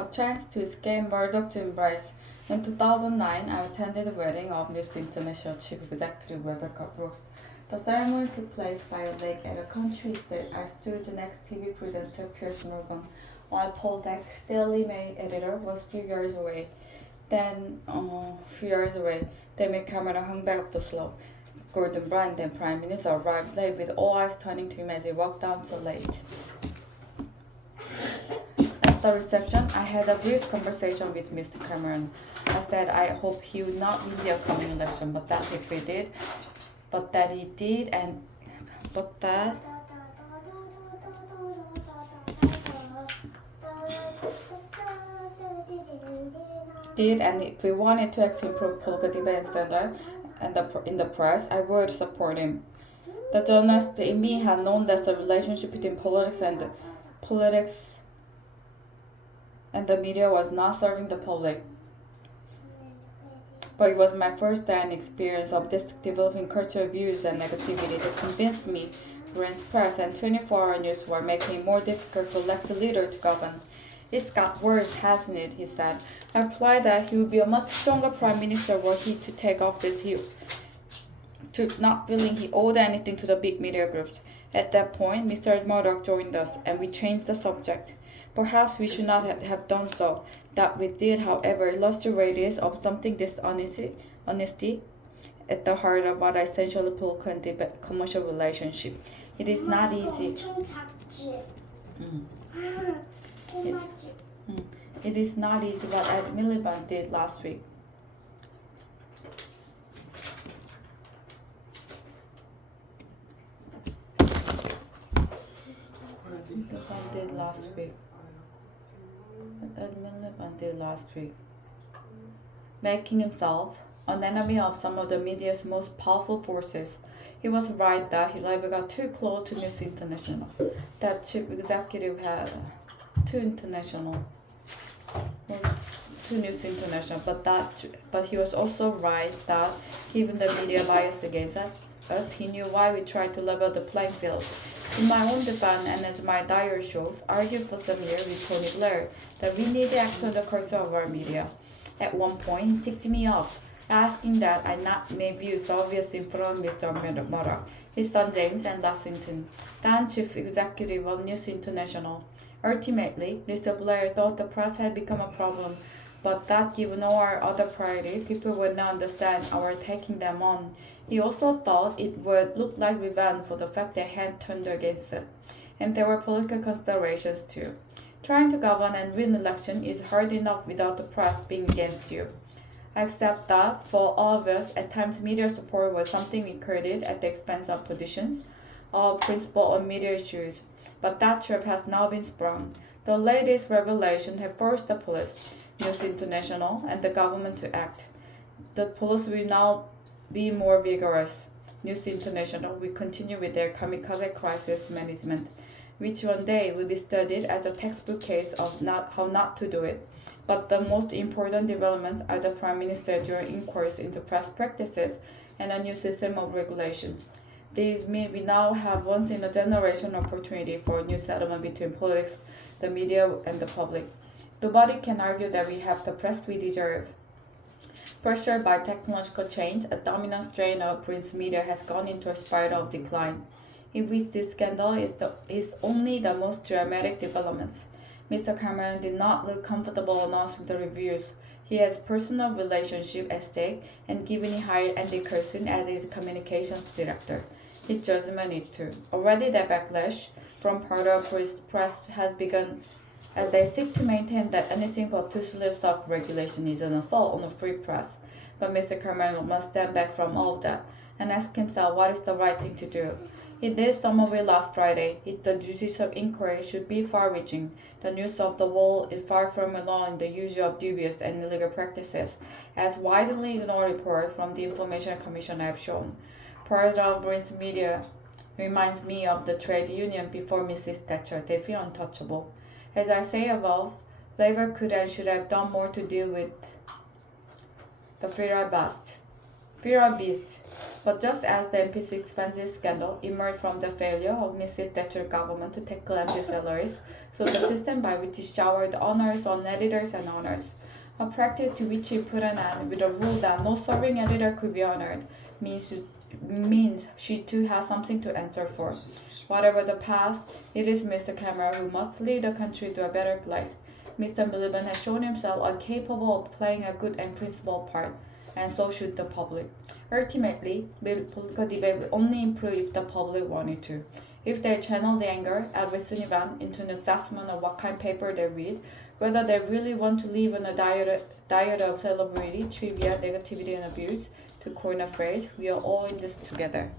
A chance to escape Murdoch's embrace. In 2009, I attended the wedding of News International Chief Executive Rebecca Brooks. The ceremony took place by a lake at a country estate. I stood next to TV presenter Piers Morgan, while Paul Deck, Daily Mail editor, was few yards away. Then my camera hung back up the slope. Gordon Brown, then Prime Minister, arrived late with all eyes turning to him as he walked down so late. At the reception, I had a brief conversation with Mr. Cameron. I said I hoped he would not win the upcoming election, but that he did, and if we wanted to act to improve political debate and standard in the press, I would support him. The journalist in me had known that the relationship between politics and the media was not serving the public. But it was my first hand experience of this developing cultural views and negativity that convinced me Britain's press and 24-hour news were making it more difficult for elected leaders to govern. It's got worse, hasn't it? He said. I replied that he would be a much stronger prime minister were he to take office, not feeling he owed anything to the big media groups. At that point, Mr. Murdoch joined us, and we changed the subject. Perhaps we should not have done so. That we did, however, lost the radius of something dishonesty at the heart of what essentially political and commercial relationship. It is not easy. It is not easy what Ed Miliband did last week. Making himself an enemy of some of the media's most powerful forces. He was right that he never got too close to News International. That chief executive had News International, but he was also right that given the media bias against us, he knew why we tried to level the playing field. In my own defense and as my diary shows, argued for some years with Tony Blair that we need to act on the culture of our media. At one point, he ticked me off, asking that I not make views obvious in front of Mr. Murdoch, his son James, and Lexington, then chief executive of News International. Ultimately, Mr. Blair thought the press had become a problem, but that given our other priorities, people would not understand our taking them on. He also thought it would look like revenge for the fact they had turned against us. And there were political considerations too. Trying to govern and win election is hard enough without the press being against you. I accept that, for all of us, at times media support was something we created at the expense of positions or principle on media issues. But that trap has now been sprung. The latest revelation have forced the police, News International, and the government to act. The police will now be more vigorous. News International will continue with their kamikaze crisis management, which one day will be studied as a textbook case of how not to do it. But the most important developments are the Prime Minister during inquiries into press practices and a new system of regulation. These mean we now have once-in-a-generation opportunity for a new settlement between politics, the media, and the public. Nobody can argue that we have the press we deserve. Pressured by technological change, a dominant strain of print media has gone into a spiral of decline, in which this scandal is only the most dramatic developments. Mr. Cameron did not look comfortable announcing the reviews. He has personal relationship at stake, and given he hired Andy Coulson as his communications director, his judgment is too. Already the backlash from part of press has begun as they seek to maintain that anything but two slips of regulation is an assault on a free press. But Mr. Cameron must stand back from all of that and ask himself what is the right thing to do. He did some of it last Friday. The judicial inquiry should be far-reaching. The news of the world is far from alone in the use of dubious and illegal practices, as widely ignored reports from the Information Commission have shown. Part of Britain's media reminds me of the trade union before Mrs. Thatcher. They feel untouchable. As I say above, Labour could and should have done more to deal with the fear I bust. Fear of beasts. But just as the NPC expenses scandal emerged from the failure of Mrs. Thatcher's government to tackle MP salaries, so the system by which it showered honors on editors and owners. A practice to which he put an end with a rule that no serving editor could be honored means she too has something to answer for. Whatever the past, it is Mr. Cameron who must lead the country to a better place. Mr. Miliband has shown himself capable of playing a good and principled part, and so should the public. Ultimately, political debate will only improve if the public wanted to. If they channel the anger at recent event into an assessment of what kind of paper they read, whether they really want to live on a diet of celebrity, trivia, negativity, and abuse, to coin a phrase, we are all in this together.